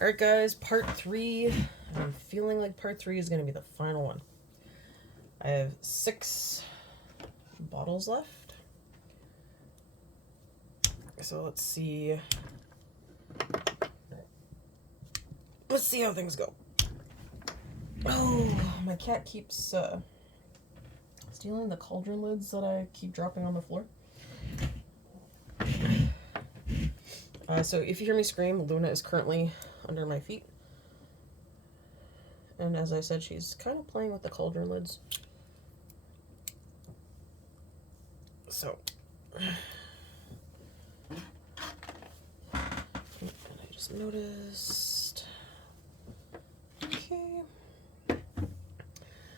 Alright guys, part 3. I'm feeling like part 3 is going to be the final one. I have 6 bottles left. So let's see. Let's see how things go. Oh, my cat keeps stealing the cauldron lids that I keep dropping on the floor. So if you hear me scream, Luna is currently under my feet. And as I said, she's kind of playing with the cauldron lids. So, and I just noticed. Okay.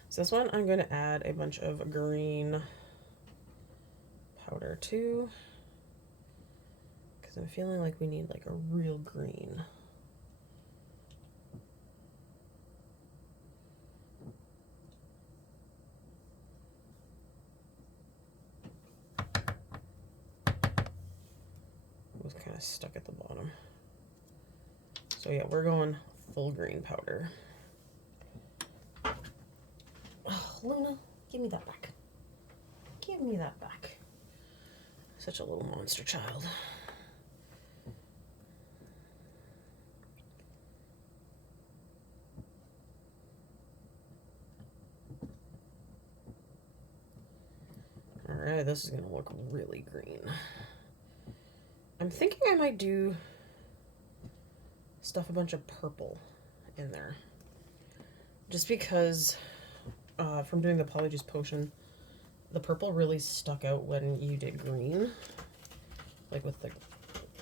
So this one I'm going to add a bunch of green powder to. Because I'm feeling like we need like a real green. It was kind of stuck at the bottom. So yeah, we're going full green powder. Oh, Luna, give me that back. Give me that back. Such a little monster child. Alright, this is going to look really green. I'm thinking I might do stuff a bunch of purple in there. Just because from doing the Polyjuice potion, the purple really stuck out when you did green. Like with the...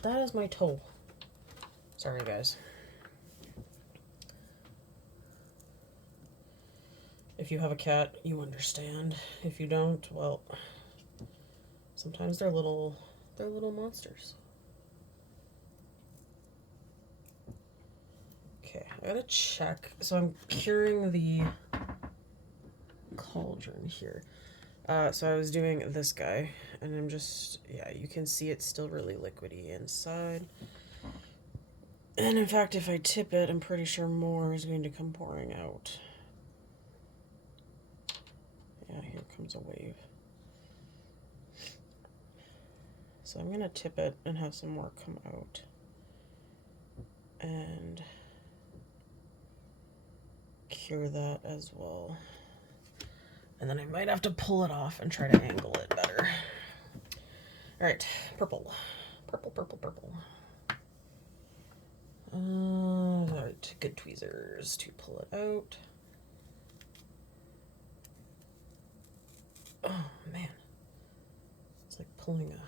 That is my toe. Sorry, guys. If you have a cat, you understand. If you don't, well... Sometimes they're little monsters. Okay, I gotta check. So I'm curing the cauldron here. So I was doing this guy, and I'm just, yeah, you can see it's still really liquidy inside. And in fact, if I tip it, I'm pretty sure more is going to come pouring out. Yeah, here comes a wave. So I'm gonna tip it and have some more come out. And cure that as well. And then I might have to pull it off and try to angle it better. Alright, purple. Purple, purple, purple. Alright, good tweezers to pull it out. Oh, man. It's like pulling a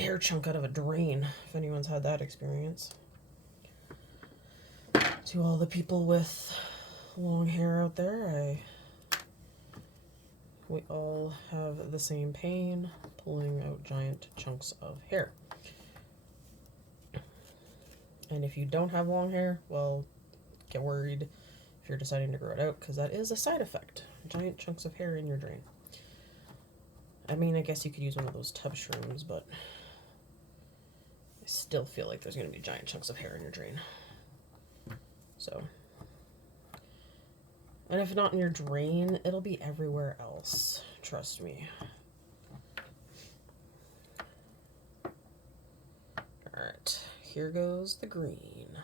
hair chunk out of a drain, if anyone's had that experience. To all the people with long hair out there, we all have the same pain, pulling out giant chunks of hair. And if you don't have long hair, well, get worried if you're deciding to grow it out, because that is a side effect. Giant chunks of hair in your drain. I mean, I guess you could use one of those tub shrooms, but I still feel like there's going to be giant chunks of hair in your drain. So, and if not in your drain, it'll be everywhere else. Trust me. Alright, here goes the green.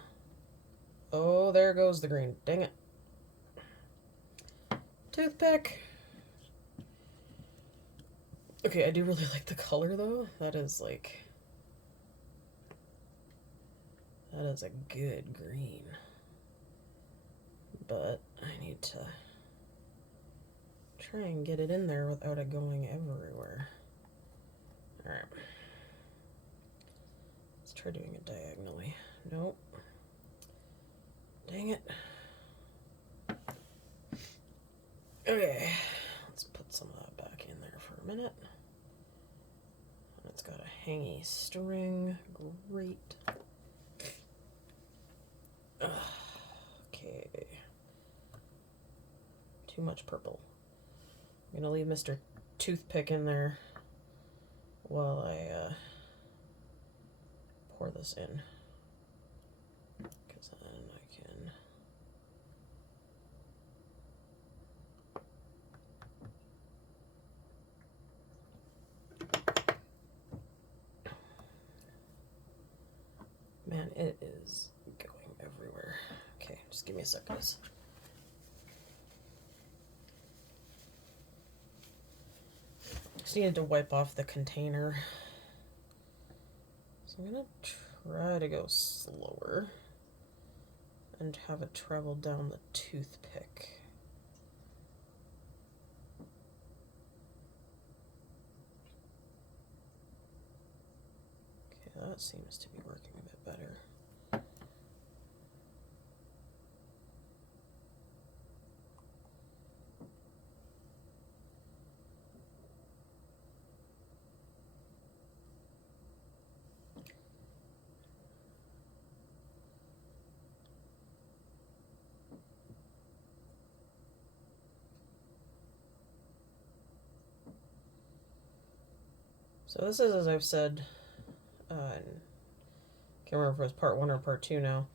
Oh, there goes the green. Dang it. Toothpick. Okay, I do really like the color, though. That is a good green. But I need to try and get it in there without it going everywhere. Alright. Let's try doing it diagonally. Nope. Dang it. Okay. Let's put some of that back in there for a minute. It's got a hangy string. Great. Okay. Too much purple. I'm gonna leave Mr. Toothpick in there while I pour this in. Man, it is going everywhere. Okay, just give me a sec, guys. Just needed to wipe off the container. So I'm gonna try to go slower and have it travel down the toothpick. Okay, that seems to be working a bit better. So this is, as I've said, can't remember if it was part 1 or part 2 now.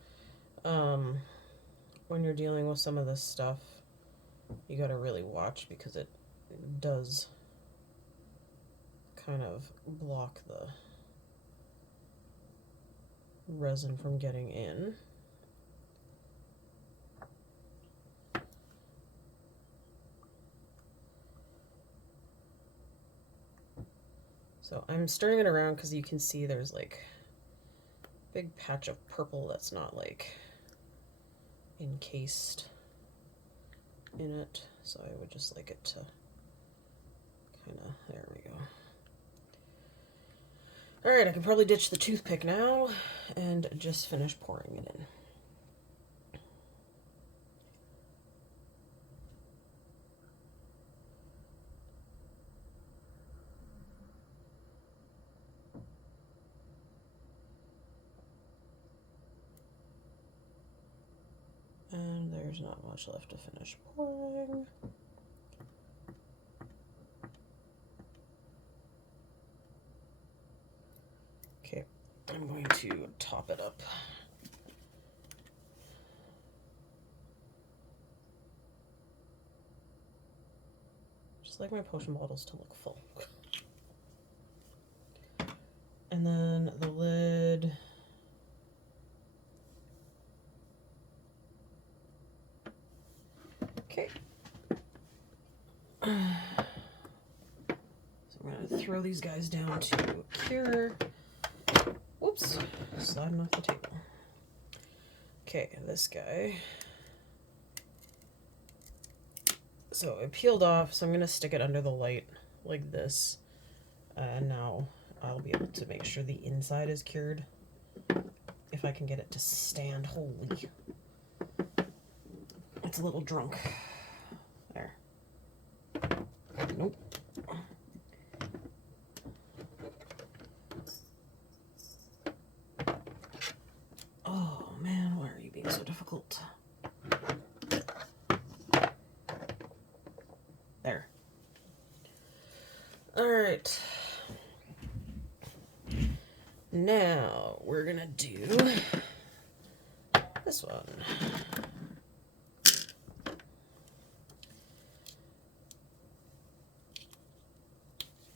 When you're dealing with some of this stuff, you gotta really watch because it does kind of block the resin from getting in. So I'm stirring it around because you can see there's like a big patch of purple that's not like encased in it. So I would just like it to kind of, there we go. All right, I can probably ditch the toothpick now and just finish pouring it in. And there's not much left to finish pouring. Okay, I'm going to top it up. Just like my potion bottles to look full. And then the lid. Okay. So I'm going to throw these guys down to cure. Whoops, sliding off the table. Okay, this guy. So it peeled off, so I'm going to stick it under the light like this. And now I'll be able to make sure the inside is cured. If I can get it to stand. Holy. It's a little drunk. There. Nope. Oh man, why are you being so difficult? There. Alright. Now we're gonna do this one.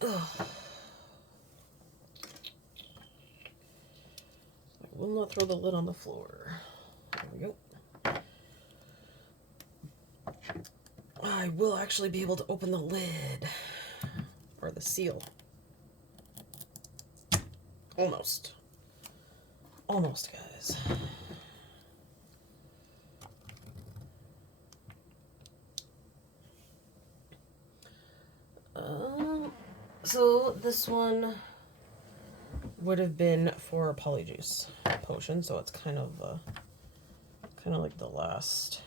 Ugh. I will not throw the lid on the floor. There we go. I will actually be able to open the lid. Or the seal. Almost. Almost, guys. So this one would have been for a polyjuice potion, so it's kind of like the last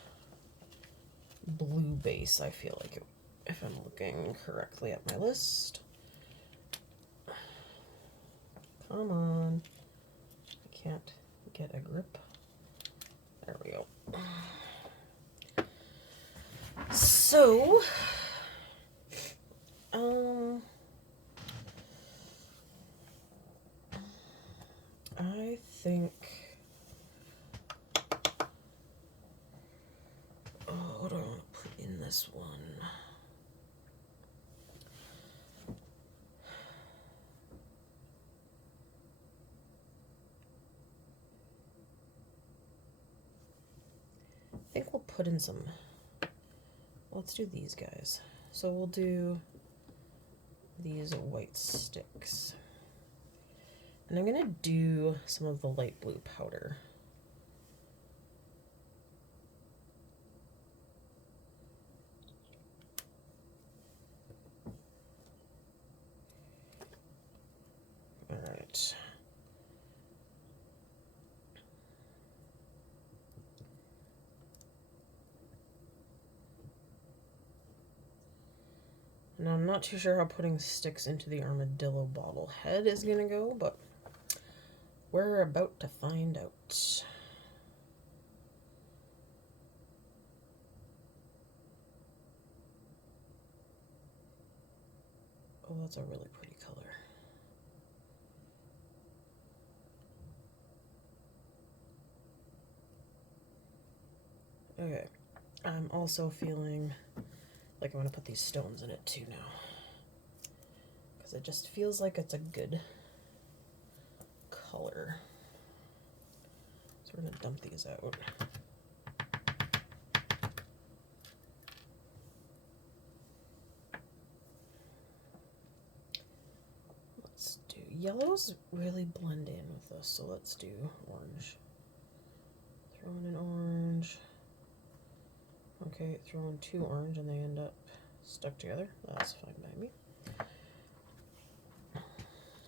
blue base, I feel like, if I'm looking correctly at my list. Come on. I can't get a grip. There we go. So, I think, what do I want to put in this one? put in some, let's do these guys. So we'll do these white sticks. And I'm gonna do some of the light blue powder. All right. Now I'm not too sure how putting sticks into the armadillo bottle head is gonna go, but we're about to find out. Oh, that's a really pretty color. Okay, I'm also feeling like I'm gonna put these stones in it too now, because it just feels like it's a good color. So we're gonna dump these out. Let's do yellows really blend in with this, so let's do orange. Throw in an orange. Okay, throw in 2 orange and they end up stuck together. That's fine by me.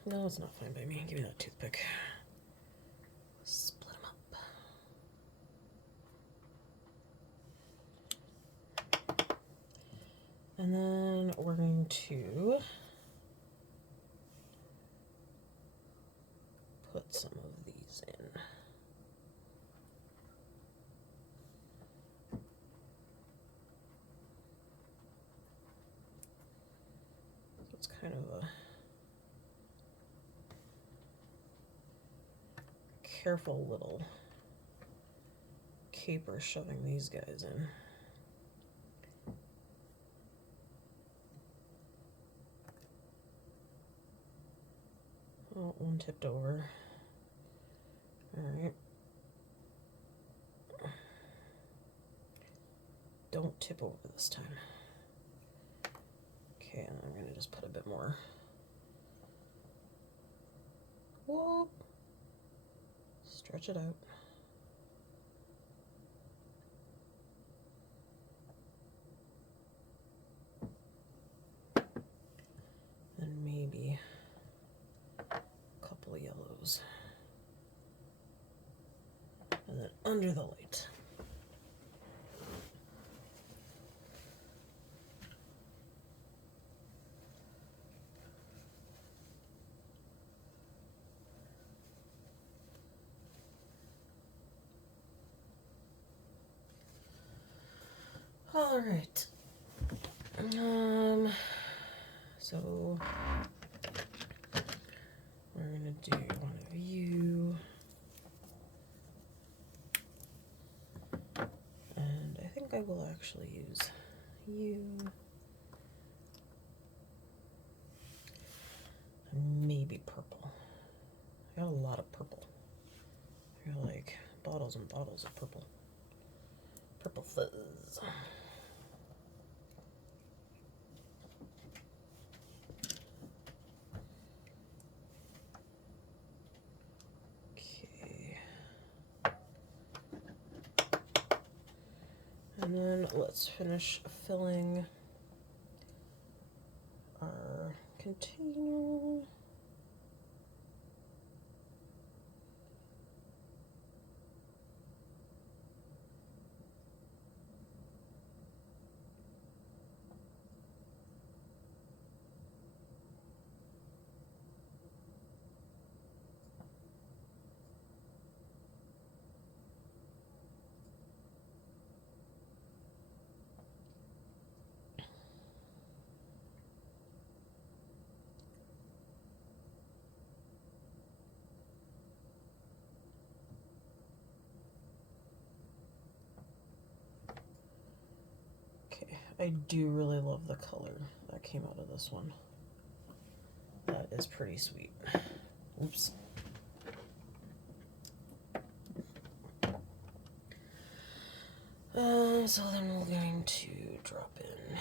No, it's not fine by me. Give me that toothpick. Split them up. And then we're going to put some of these in. So it's kind of a careful little caper shoving these guys in. Oh, one tipped over. All right. Don't tip over this time. Okay, and I'm gonna just put a bit more. Whoop. Stretch it out. Then maybe a couple of yellows. And then under the light. All right. So we're gonna do one of you, and I think I will actually use you, and maybe purple. I got a lot of purple. I got like bottles and bottles of purple. Purple fuzz. And then let's finish filling our container. I do really love the color that came out of this one. That is pretty sweet. Oops. So then we're going to drop in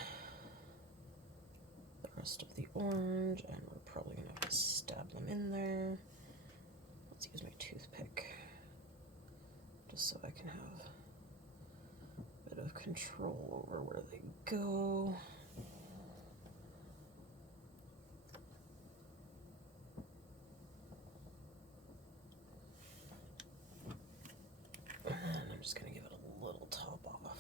the rest of the orange, and we're probably going to stab them in there. Let's use my toothpick, just so I can have a bit of control over where they go. And I'm just going to give it a little top off.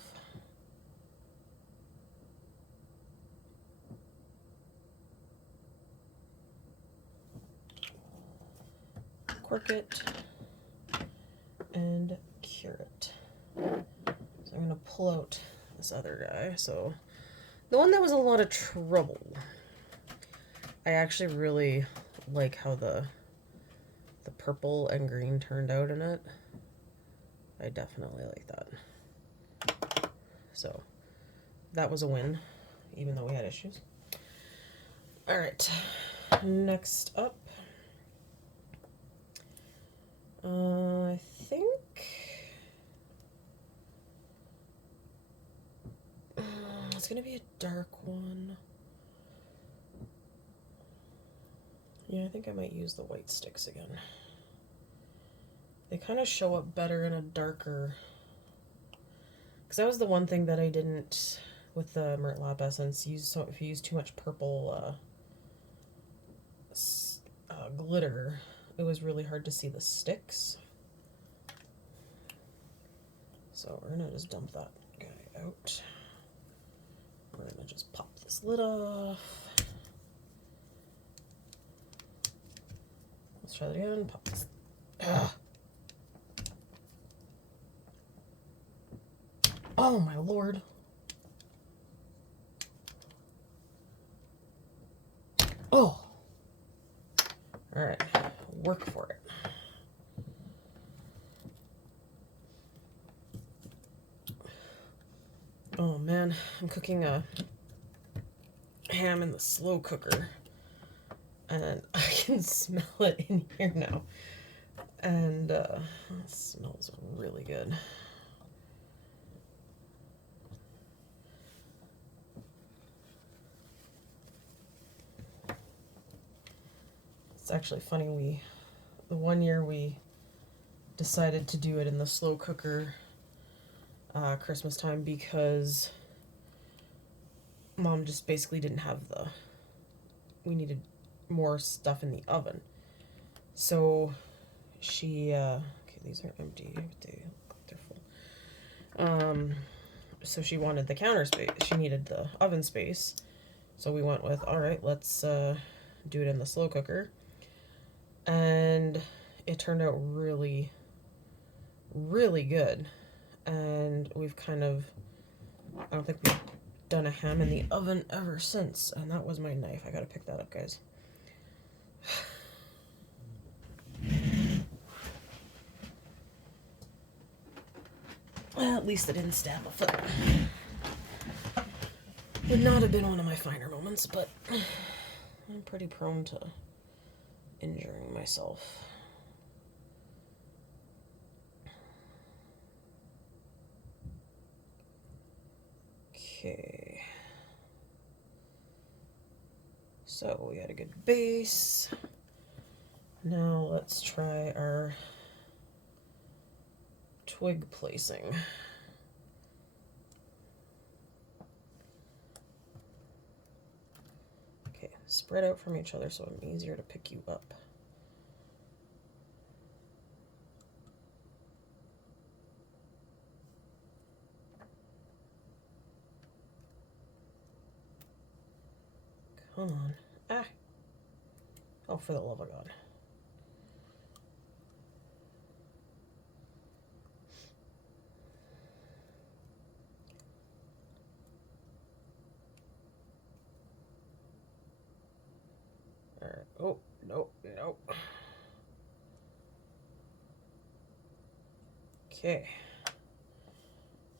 Cork it and cure it. So I'm going to pull out this other guy. So the one that was a lot of trouble. I actually really like how the purple and green turned out in it. I definitely like that. So that was a win, even though we had issues. All right, next up, I think it's gonna be a dark one. Yeah, I think I might use the white sticks again. They kind of show up better in a darker, because that was the one thing that I didn't with the Myrtle Lap Essence use. So if you use too much purple glitter, it was really hard to see the sticks. So we're gonna just dump that guy out. We're gonna just pop this lid off. Let's try that again. Pop this. Oh my lord. Oh. All right, work for it. Oh man, I'm cooking a ham in the slow cooker, and I can smell it in here now, and it smells really good. It's actually funny, the one year we decided to do it in the slow cooker Christmas time, because Mom just basically didn't have we needed more stuff in the oven. So she, okay, these are empty, they're full. So she wanted the counter space, she needed the oven space. So we went with, all right, let's do it in the slow cooker. And it turned out really, really good. And we've kind of, I don't think we've done a ham in the oven ever since. And that was my knife. I gotta pick that up, guys. Well, at least I didn't stab a foot. Would not have been one of my finer moments, but I'm pretty prone to injuring myself. Okay. So we got a good base. Now let's try our twig placing. Okay, spread out from each other so I'm easier to pick you up. Come on. Ah. Oh, for the love of God. All right. Oh, nope, nope. Okay.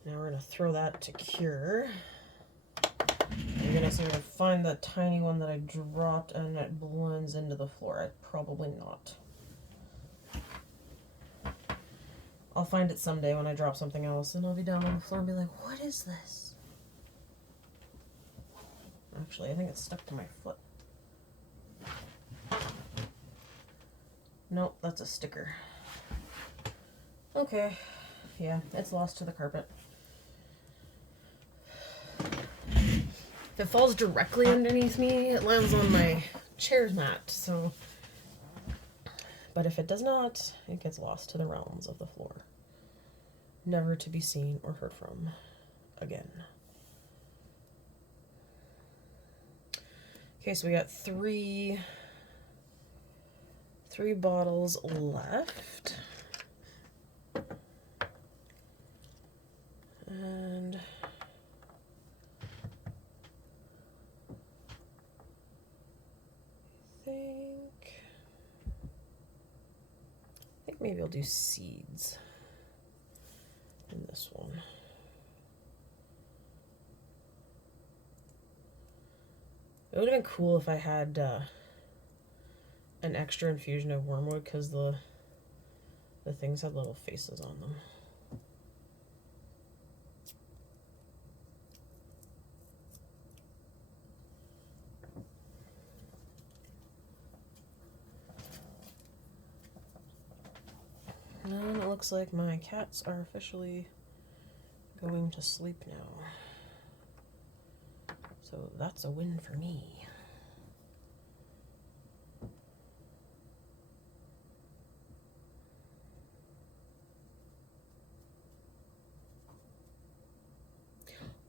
Now we're gonna throw that to cure. I'm gonna see if I can find that tiny one that I dropped and it blends into the floor. Probably not. I'll find it someday when I drop something else, and I'll be down on the floor and be like, what is this? Actually, I think it's stuck to my foot. Nope, that's a sticker. Okay, yeah, it's lost to the carpet. If it falls directly underneath me, it lands on my chair mat, so... But if it does not, it gets lost to the realms of the floor. Never to be seen or heard from again. Okay, so we got three bottles left. And I think maybe I'll do seeds in this one. It would have been cool if I had an extra infusion of wormwood, because the things had little faces on them. And it looks like my cats are officially going to sleep now. So that's a win for me.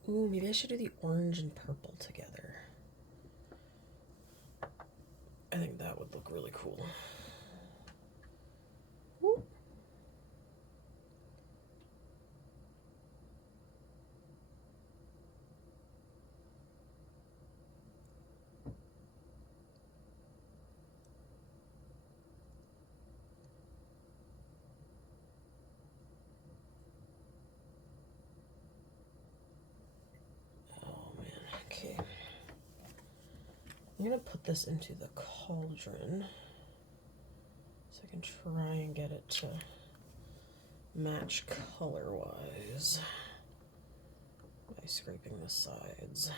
Ooh, maybe I should do the orange and purple together. I think that would look really cool. Ooh. Okay, I'm gonna put this into the cauldron so I can try and get it to match color-wise by scraping the sides.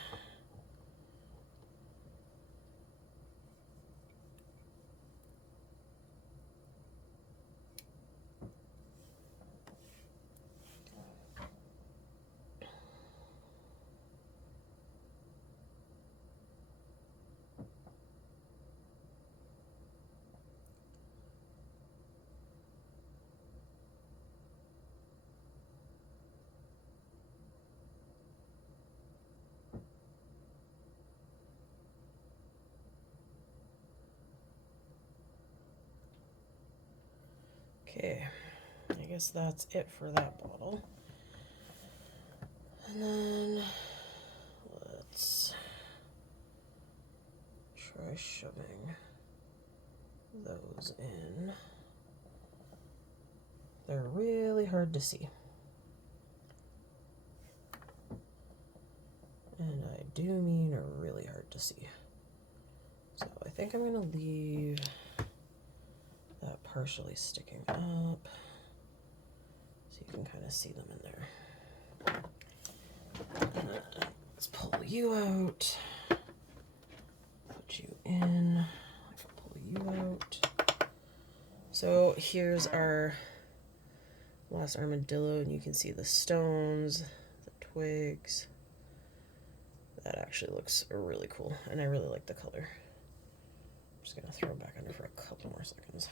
Okay, I guess that's it for that bottle. And then let's try shoving those in. They're really hard to see. And I do mean really hard to see. So I think I'm going to leave that partially sticking up so you can kind of see them in there. Let's pull you out, put you in, pull you out. So here's our last armadillo, and you can see the stones, the twigs. That actually looks really cool, and I really like the color. I'm just gonna throw it back under for a couple more seconds.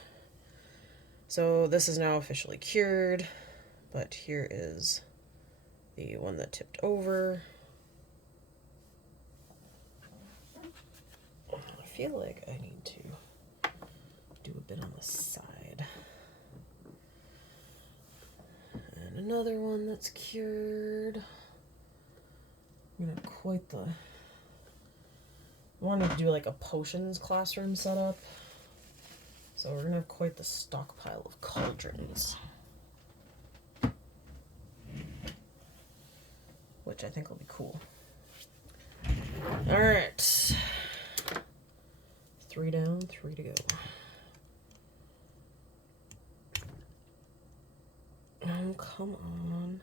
So this is now officially cured, but here is the one that tipped over. I feel like I need to do a bit on the side. And another one that's cured. I'm gonna have quite the... I wanted to do like a potions classroom setup. So we're gonna have quite the stockpile of cauldrons. Which I think will be cool. Alright. 3 down, 3 to go. come on.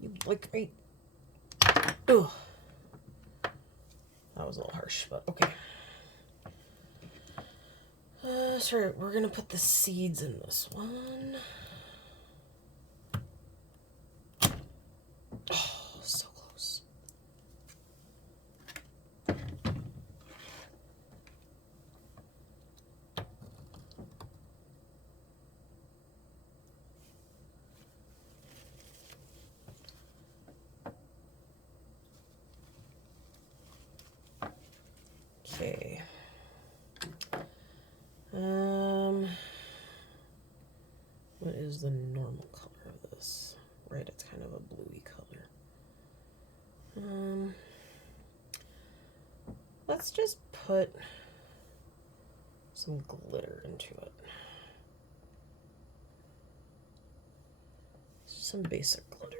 You like me. Ugh. That was a little harsh, but okay. Sorry, we're gonna put the seeds in this one. Oh, so close. Okay. What is the normal color of this? Right, it's kind of a bluey color. Let's just put some glitter into it. Some basic glitter.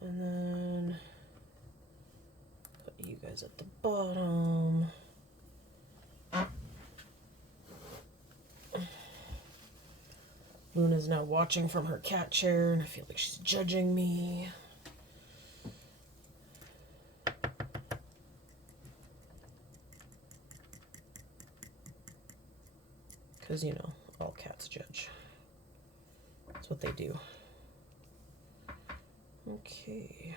And then put you guys at the bottom. Luna's now watching from her cat chair, and I feel like she's judging me. Because, you know, all cats judge. That's what they do. Okay.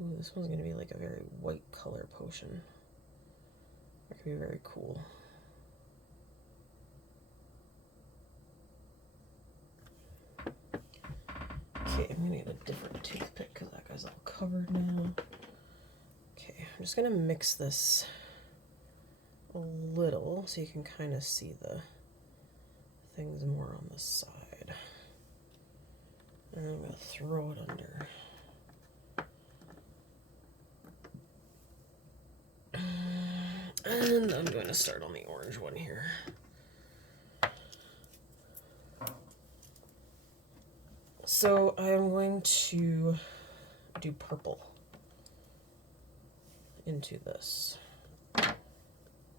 Ooh, this one's going to be like a very white color potion. That could be very cool. Okay, I'm going to get a different toothpick because that guy's all covered now. Okay, I'm just going to mix this a little so you can kind of see the things more on the side. And then I'm going to throw it under. And I'm going to start on the orange one here. So I am going to do purple into this.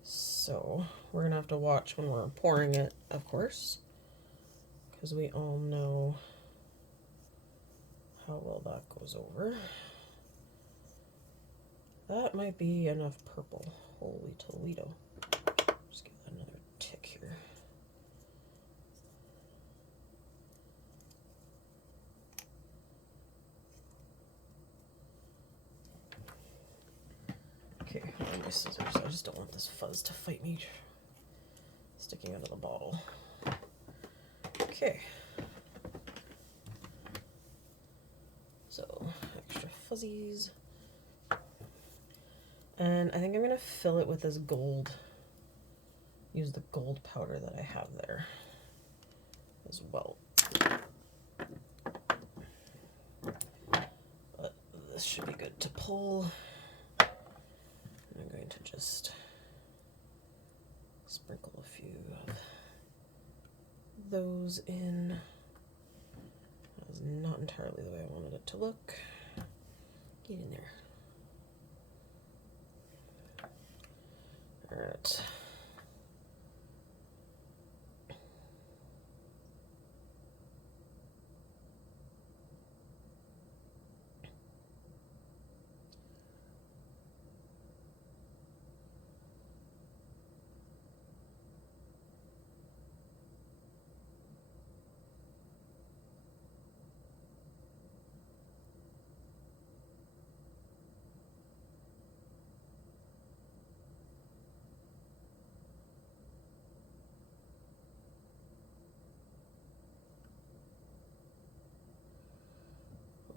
So we're going to have to watch when we're pouring it, of course, because we all know how well that goes over. That might be enough purple. Holy Toledo. Just give that another tick here. Okay, I have my scissors. I just don't want this fuzz to fight me sticking out of the bottle. Okay. So, extra fuzzies. And I think I'm going to fill it with this gold. Use the gold powder that I have there as well. But this should be good to pull. I'm going to just sprinkle a few of those in. That was not entirely the way I wanted it to look. Get in there. All right.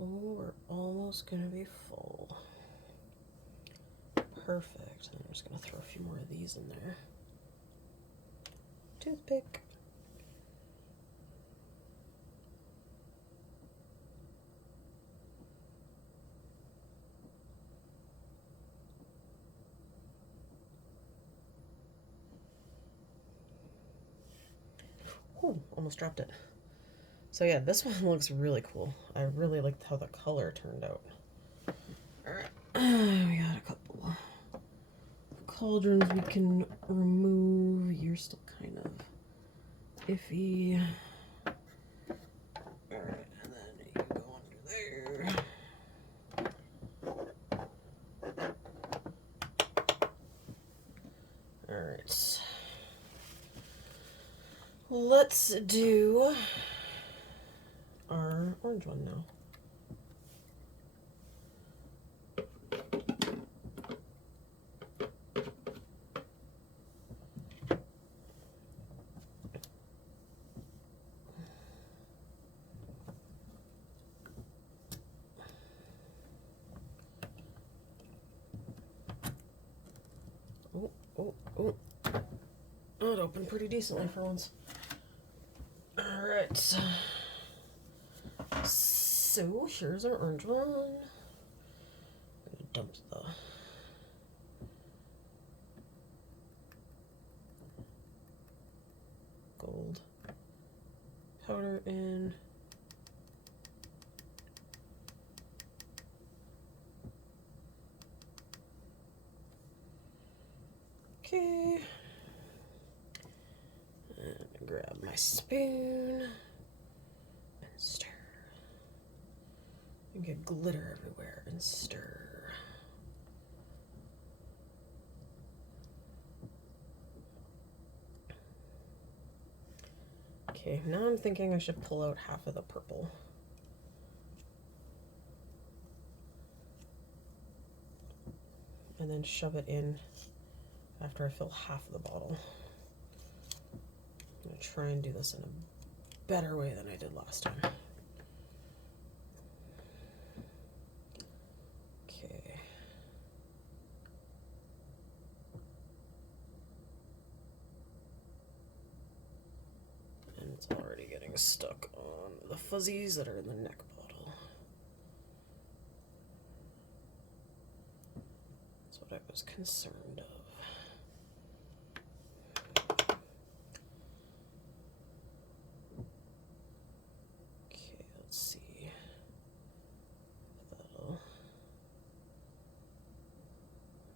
Oh, we're almost gonna be full. Perfect. And I'm just gonna throw a few more of these in there. Toothpick. Oh, almost dropped it. So yeah, this one looks really cool. I really liked how the color turned out. Alright, we got a couple cauldrons we can remove. You're still kind of iffy. Alright, and then you can go under there. Alright. Let's do our orange one now. Oh. It opened pretty decently for once. Alright. So here's our orange one. I'm gonna dump the gold powder in. Okay. And grab my spoon and stir. And get glitter everywhere and stir. Okay, now I'm thinking I should pull out half of the purple. And then shove it in after I fill half of the bottle. I'm going to try and do this in a better way than I did last time. Okay. And it's already getting stuck on the fuzzies that are in the neck bottle. That's what I was concerned of.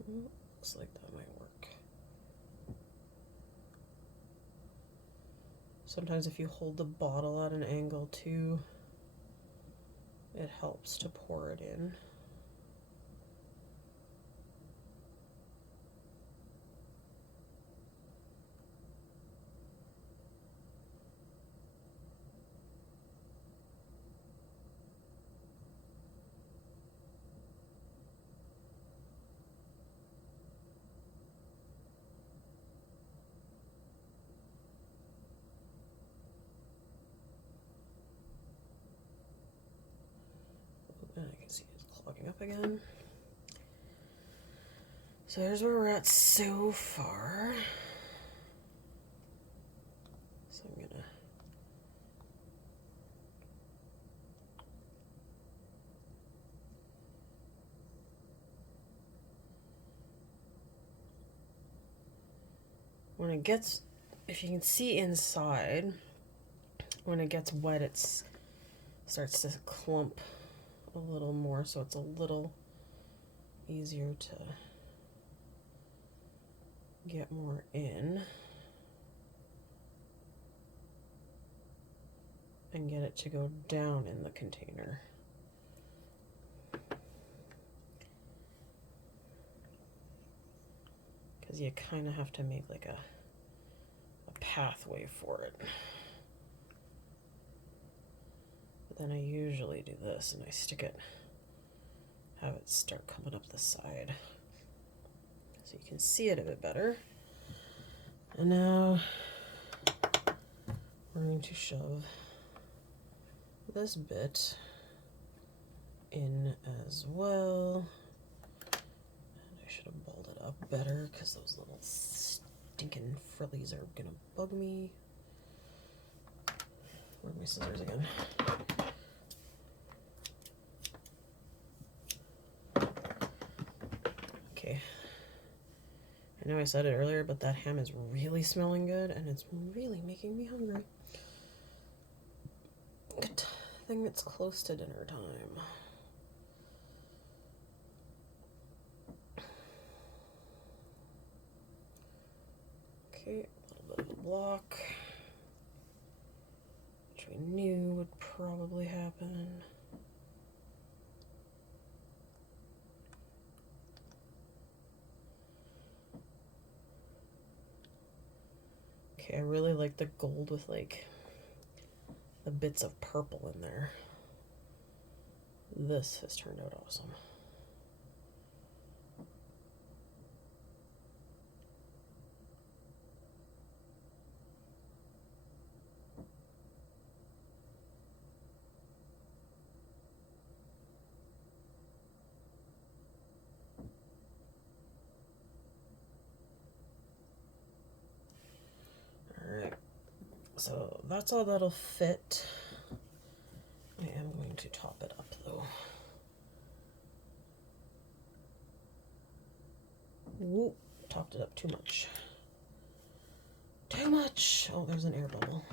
Looks like that might work. Sometimes if you hold the bottle at an angle too, it helps to pour it in. And I can see it's clogging up again. So there's where we're at so far. So I'm gonna when it gets, if you can see inside, when it gets wet, it starts to clump a little more, so it's a little easier to get more in and get it to go down in the container. Because you kind of have to make like a pathway for it. But then I usually do this and I stick it, have it start coming up the side so you can see it a bit better. And now we're going to shove this bit in as well. And I should have balled it up better because those little stinking frillies are gonna bug me. Where are my scissors again? Okay. I know I said it earlier, but that ham is really smelling good and it's really making me hungry. thing that's close to dinner time. Okay, a little bit of a block, which we knew would probably happen. Okay, I really like the gold with like the bits of purple in there. This has turned out awesome. Alright, so that's all that'll fit. I am going to top it up though. Whoop, topped it up too much. Too much! Oh, there's an air bubble.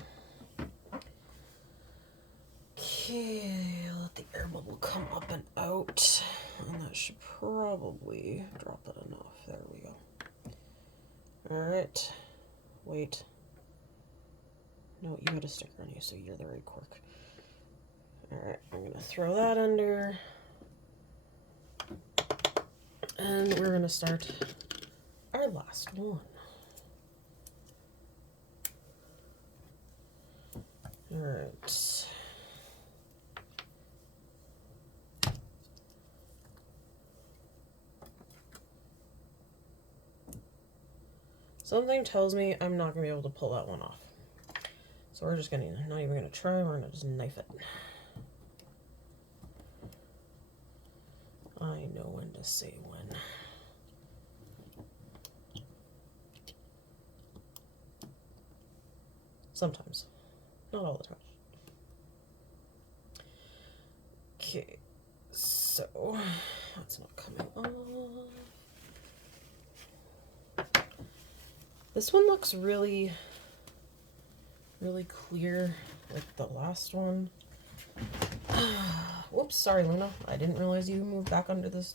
Okay, let the air bubble come up and out. And that should probably drop it enough. There we go. Alright. Wait. No, you got a sticker on you, so you're the right cork. Alright, I'm gonna throw that under. And we're gonna start our last one. Alright. Something tells me I'm not gonna be able to pull that one off. So we're just gonna, not even gonna try, we're gonna just knife it. I know when to say when. Sometimes. Not all the time. Okay, so that's not coming off. This one looks really, really clear, like the last one. Whoops, sorry Luna. I didn't realize you moved back under this.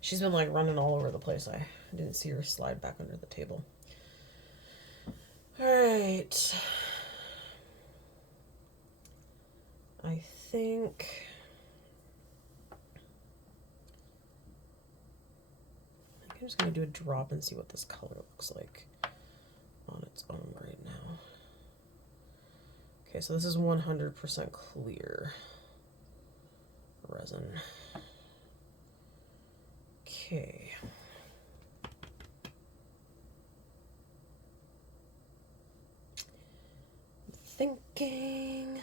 She's been like running all over the place. I didn't see her slide back under the table. Alright. I think I'm just going to do a drop and see what this color looks like on its own right now. Okay, so this is 100% clear resin. Okay. Thinking.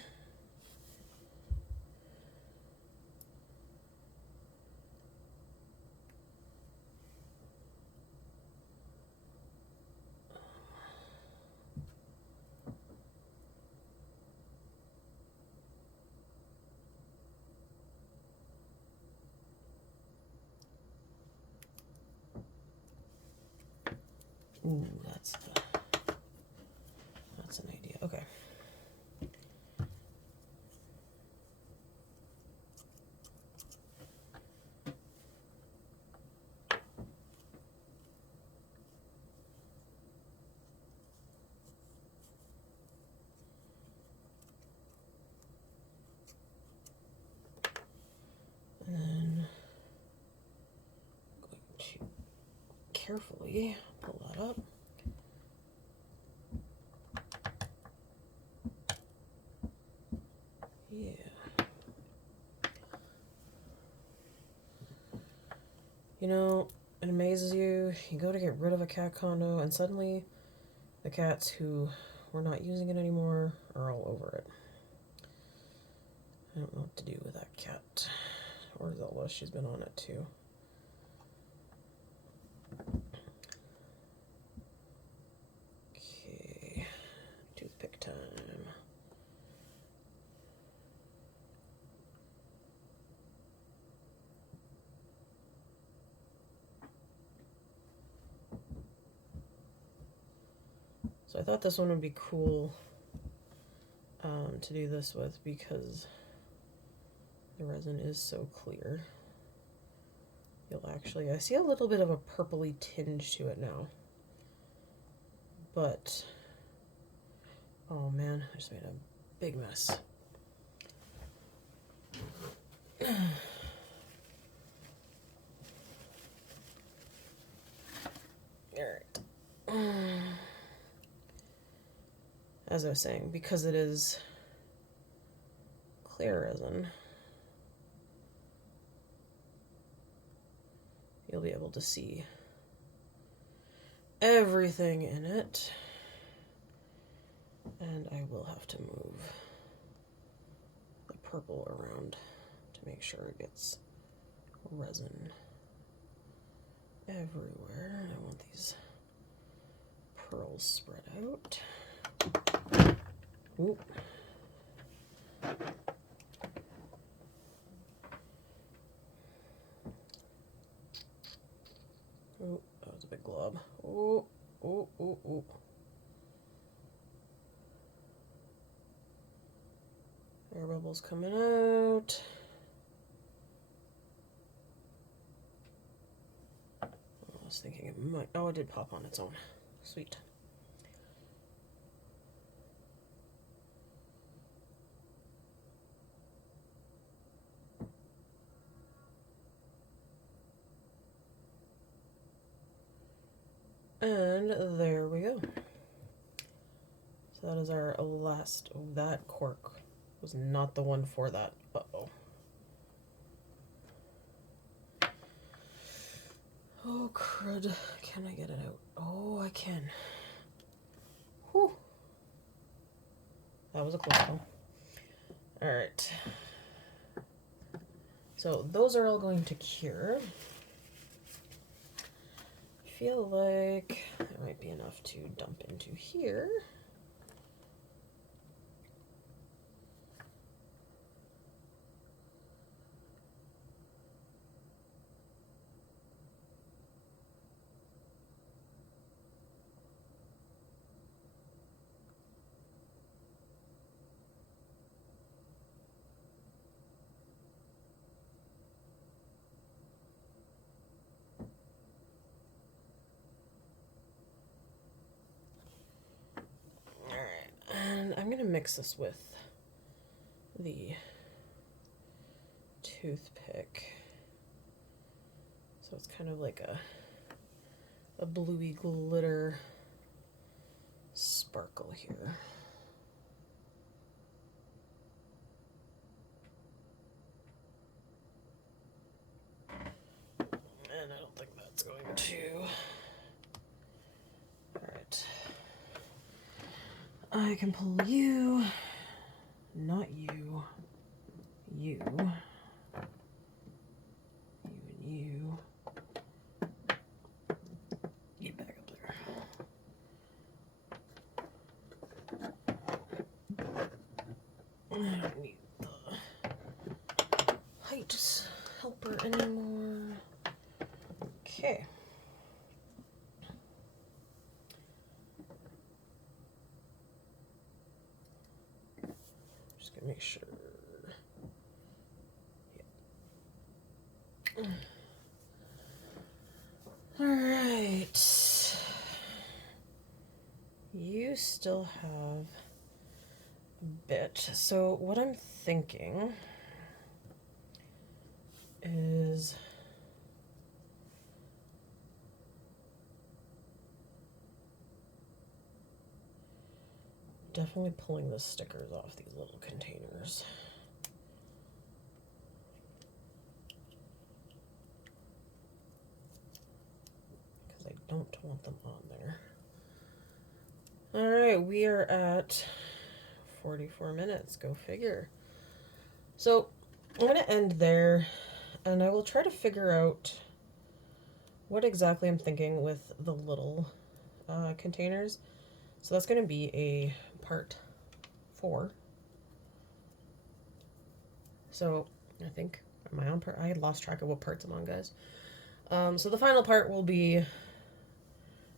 Ooh, that's an idea. Okay. And then I'm going to carefully pull that up. Yeah. You know, it amazes you. You go to get rid of a cat condo, and suddenly the cats who were not using it anymore are all over it. I don't know what to do with that cat. Or Zelda, she's been on it too. Okay, toothpick time. So I thought this one would be cool to do this with because The resin is so clear. You'll actually, I see a little bit of a purpley tinge to it now. But, oh man, I just made a big mess. Alright. As I was saying, because it is clear resin, you'll be able to see everything in it. And I will have to move the purple around to make sure it gets resin everywhere. And I want these pearls spread out. Ooh. Oh, that was a big glob. Oh, oh, oh, oh. Air bubbles coming out. I was thinking it might, oh, it did pop on its own. Sweet. And there we go. So that is our last, oh, that cork was not the one for that. Uh-oh. Oh, crud. Can I get it out? Oh, I can. Whew. That was a close one. Alright. So those are all going to cure. I feel like there might be enough to dump into here. I'm going to mix this with the toothpick. So it's kind of like a bluey glitter sparkle here. And I don't think that's going to. Alright. I can pull you, not you, you, and you. Get back up there. I don't need the height helper anymore. Okay. Just gonna make sure. Yeah. All right. You still have a bit. So what I'm thinking is definitely pulling the stickers off these little containers. Because I don't want them on there. All right, we are at 44 minutes. Go figure. So I'm going to end there, and I will try to figure out what exactly I'm thinking with the little containers. So that's going to be a part 4. So I think, am I on part? I had lost track of what parts I'm on, guys. So the final part will be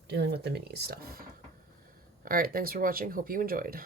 dealing with the mini stuff. All right, thanks for watching. Hope you enjoyed.